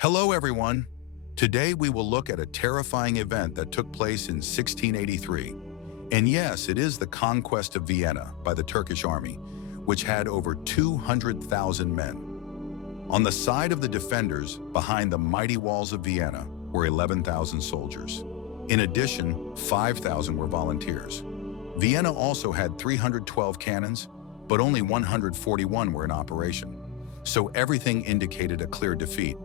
Hello, everyone. Today we will look at a terrifying event that took place in 1683. And yes, it is the conquest of Vienna by the Turkish army, which had over 200,000 men. On the side of the defenders, behind the mighty walls of Vienna, were 11,000 soldiers. In addition, 5,000 were volunteers. Vienna also had 312 cannons, but only 141 were in operation. So everything indicated a clear defeat.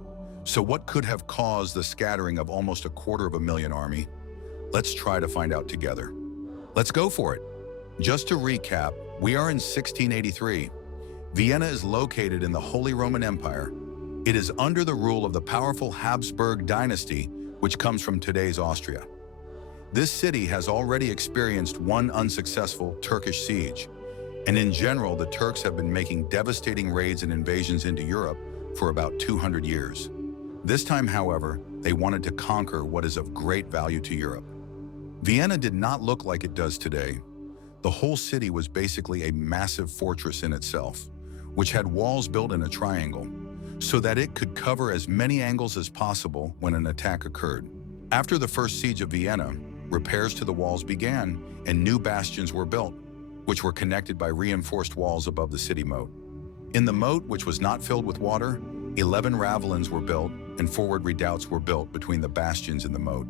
So what could have caused the scattering of almost 250,000 army? Let's try to find out together. Let's go for it. Just to recap, we are in 1683. Vienna is located in the Holy Roman Empire. It is under the rule of the powerful Habsburg dynasty, which comes from today's Austria. This city has already experienced one unsuccessful Turkish siege, and in general, the Turks have been making devastating raids and invasions into Europe for about 200 years. This time, however, they wanted to conquer what is of great value to Europe. Vienna did not look like it does today. The whole city was basically a massive fortress in itself, which had walls built in a triangle, so that it could cover as many angles as possible when an attack occurred. After the first siege of Vienna, repairs to the walls began and new bastions were built, which were connected by reinforced walls above the city moat. In the moat, which was not filled with water, 11 ravelins were built and forward redoubts were built between the bastions and the moat.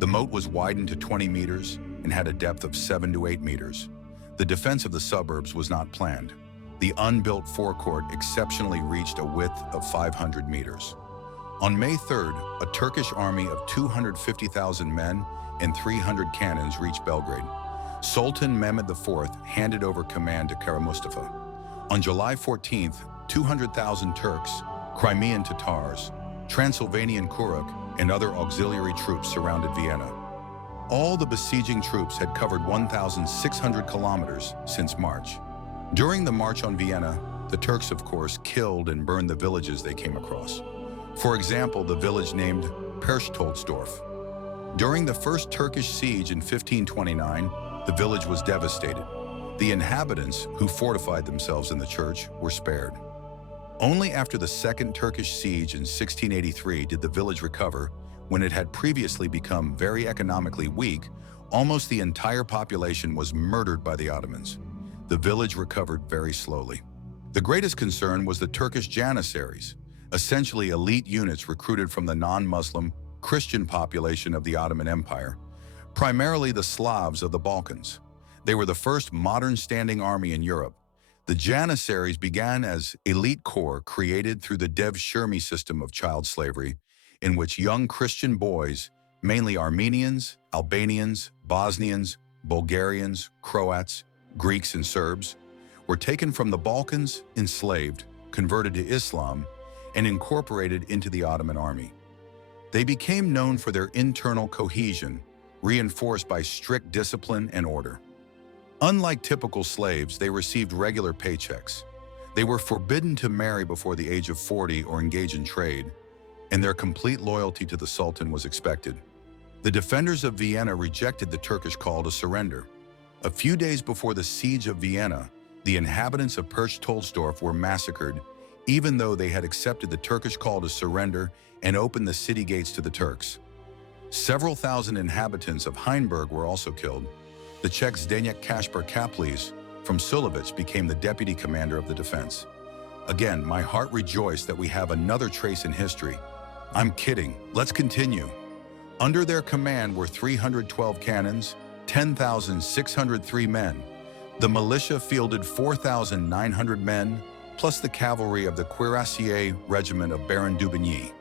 The moat was widened to 20 meters and had a depth of 7 to 8 meters. The defense of the suburbs was not planned. The unbuilt forecourt exceptionally reached a width of 500 meters. On May 3rd, a Turkish army of 250,000 men and 300 cannons reached Belgrade. Sultan Mehmed IV handed over command to Kara Mustafa. On July 14th, 200,000 Turks, Crimean Tatars, Transylvanian Kuruk, and other auxiliary troops surrounded Vienna. All the besieging troops had covered 1,600 kilometers since March. During the march on Vienna, the Turks, of course, killed and burned the villages they came across. For example, the village named Perchtoldsdorf. During the first Turkish siege in 1529, the village was devastated. The inhabitants, who fortified themselves in the church, were spared. Only after the second Turkish siege in 1683 did the village recover. When it had previously become very economically weak, almost the entire population was murdered by the Ottomans. The village recovered very slowly. The greatest concern was the Turkish Janissaries, essentially elite units recruited from the non-Muslim Christian population of the Ottoman Empire, primarily the Slavs of the Balkans. They were the first modern standing army in Europe. The Janissaries began as elite corps created through the Devshirme system of child slavery, in which young Christian boys, mainly Armenians, Albanians, Bosnians, Bulgarians, Croats, Greeks, and Serbs, were taken from the Balkans, enslaved, converted to Islam, and incorporated into the Ottoman army. They became known for their internal cohesion, reinforced by strict discipline and order. Unlike typical slaves, they received regular paychecks. They were forbidden to marry before the age of 40 or engage in trade, and their complete loyalty to the Sultan was expected. The defenders of Vienna rejected the Turkish call to surrender. A few days before the siege of Vienna, the inhabitants of Perchtoldsdorf were massacred, even though they had accepted the Turkish call to surrender and opened the city gates to the Turks. Several thousand inhabitants of Heinberg were also killed. The Czech Zdeněk Kaspar Kaplis from Sulevic became the deputy commander of the defense. Again, my heart rejoiced that we have another trace in history. I'm kidding. Let's continue. Under their command were 312 cannons, 10,603 men. The militia fielded 4,900 men, plus the cavalry of the Cuirassier Regiment of Baron Dubigny,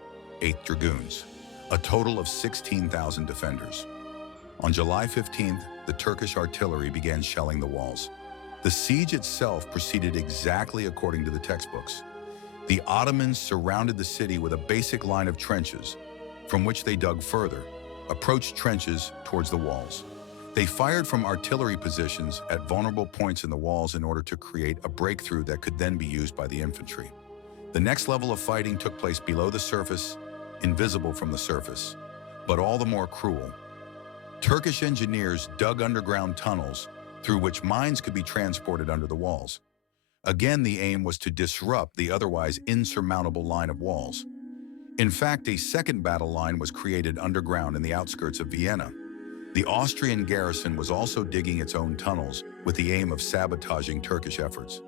8th Dragoons, a total of 16,000 defenders. On July 15th, the Turkish artillery began shelling the walls. The siege itself proceeded exactly according to the textbooks. The Ottomans surrounded the city with a basic line of trenches, from which they dug further, approached trenches towards the walls. They fired from artillery positions at vulnerable points in the walls in order to create a breakthrough that could then be used by the infantry. The next level of fighting took place below the surface, invisible from the surface, but all the more cruel. Turkish engineers dug underground tunnels through which mines could be transported under the walls. Again, the aim was to disrupt the otherwise insurmountable line of walls. In fact, a second battle line was created underground in the outskirts of Vienna. The Austrian garrison was also digging its own tunnels with the aim of sabotaging Turkish efforts.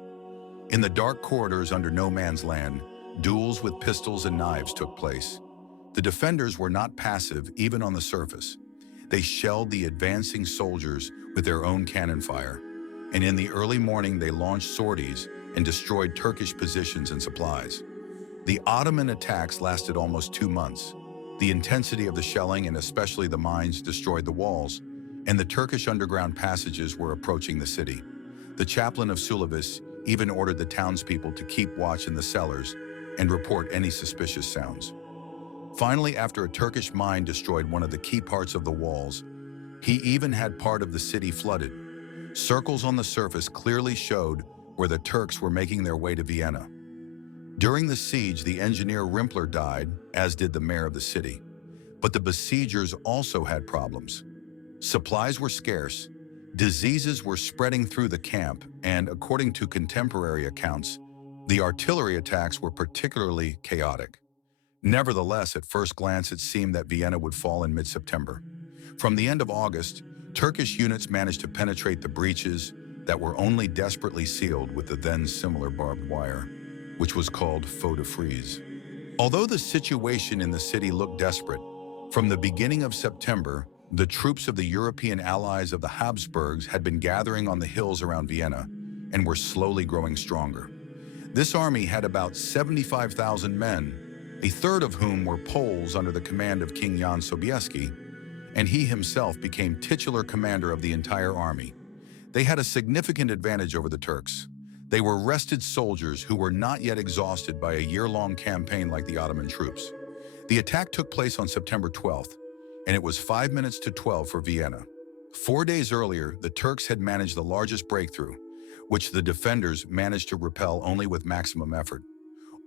In the dark corridors under no man's land, duels with pistols and knives took place. The defenders were not passive even on the surface. They shelled the advancing soldiers with their own cannon fire, and in the early morning they launched sorties and destroyed Turkish positions and supplies. The Ottoman attacks lasted almost 2 months. The intensity of the shelling and especially the mines destroyed the walls, and the Turkish underground passages were approaching the city. The chaplain of Sulavis even ordered the townspeople to keep watch in the cellars and report any suspicious sounds. Finally, after a Turkish mine destroyed one of the key parts of the walls, he even had part of the city flooded. Circles on the surface clearly showed where the Turks were making their way to Vienna. During the siege, the engineer Rimpler died, as did the mayor of the city. But the besiegers also had problems. Supplies were scarce, diseases were spreading through the camp, and according to contemporary accounts, the artillery attacks were particularly chaotic. Nevertheless, at first glance, it seemed that Vienna would fall in mid-September. From the end of August, Turkish units managed to penetrate the breaches that were only desperately sealed with the then similar barbed wire, which was called feu de frise. Although the situation in the city looked desperate, from the beginning of September, the troops of the European allies of the Habsburgs had been gathering on the hills around Vienna and were slowly growing stronger. This army had about 75,000 men, a third of whom were Poles under the command of King Jan Sobieski, and he himself became titular commander of the entire army. They had a significant advantage over the Turks. They were rested soldiers who were not yet exhausted by a year-long campaign like the Ottoman troops. The attack took place on September 12th, and it was 5 minutes to 12 for Vienna. 4 days earlier, the Turks had managed the largest breakthrough, which the defenders managed to repel only with maximum effort.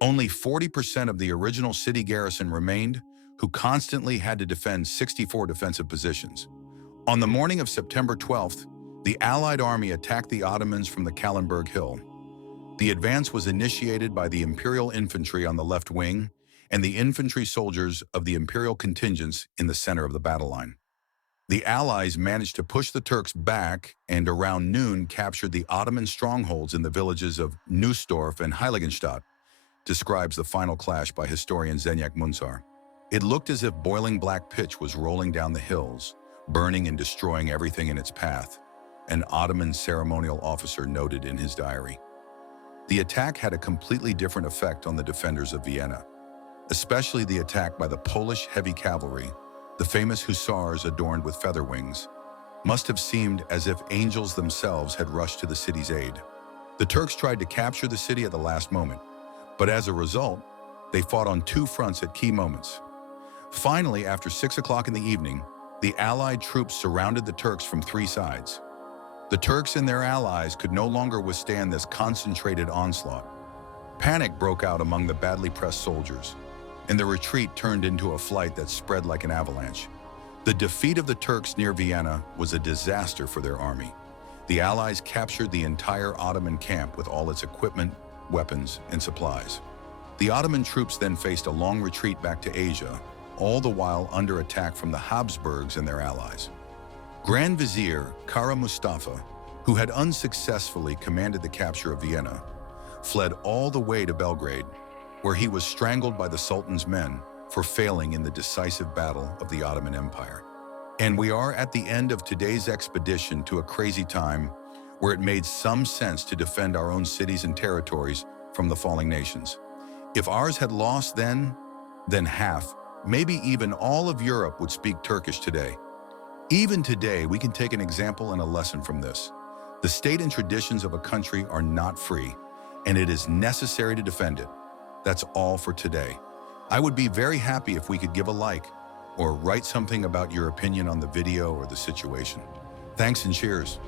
Only 40% of the original city garrison remained, who constantly had to defend 64 defensive positions. On the morning of September 12th, the Allied army attacked the Ottomans from the Kallenberg Hill. The advance was initiated by the Imperial infantry on the left wing and the infantry soldiers of the Imperial contingents in the center of the battle line. The Allies managed to push the Turks back and around noon captured the Ottoman strongholds in the villages of Neusdorf and Heiligenstadt, describes the final clash by historian Zdeněk Muncar. It looked as if boiling black pitch was rolling down the hills, burning and destroying everything in its path, an Ottoman ceremonial officer noted in his diary. The attack had a completely different effect on the defenders of Vienna, especially the attack by the Polish heavy cavalry. The famous hussars adorned with feather wings must have seemed as if angels themselves had rushed to the city's aid. The Turks tried to capture the city at the last moment, but as a result, they fought on 2 fronts at key moments. Finally, after 6 o'clock in the evening, the Allied troops surrounded the Turks from 3 sides. The Turks and their allies could no longer withstand this concentrated onslaught. Panic broke out among the badly pressed soldiers, and the retreat turned into a flight that spread like an avalanche. The defeat of the Turks near Vienna was a disaster for their army. The Allies captured the entire Ottoman camp with all its equipment, weapons, and supplies. The Ottoman troops then faced a long retreat back to Asia, all the while under attack from the Habsburgs and their allies. Grand Vizier Kara Mustafa, who had unsuccessfully commanded the capture of Vienna, fled all the way to Belgrade, where he was strangled by the Sultan's men for failing in the decisive battle of the Ottoman Empire. And we are at the end of today's expedition to a crazy time where it made some sense to defend our own cities and territories from the falling nations. If ours had lost then half, maybe even all of Europe would speak Turkish today. Even today, we can take an example and a lesson from this. The state and traditions of a country are not free, and it is necessary to defend it. That's all for today. I would be very happy if we could give a like or write something about your opinion on the video or the situation. Thanks and cheers.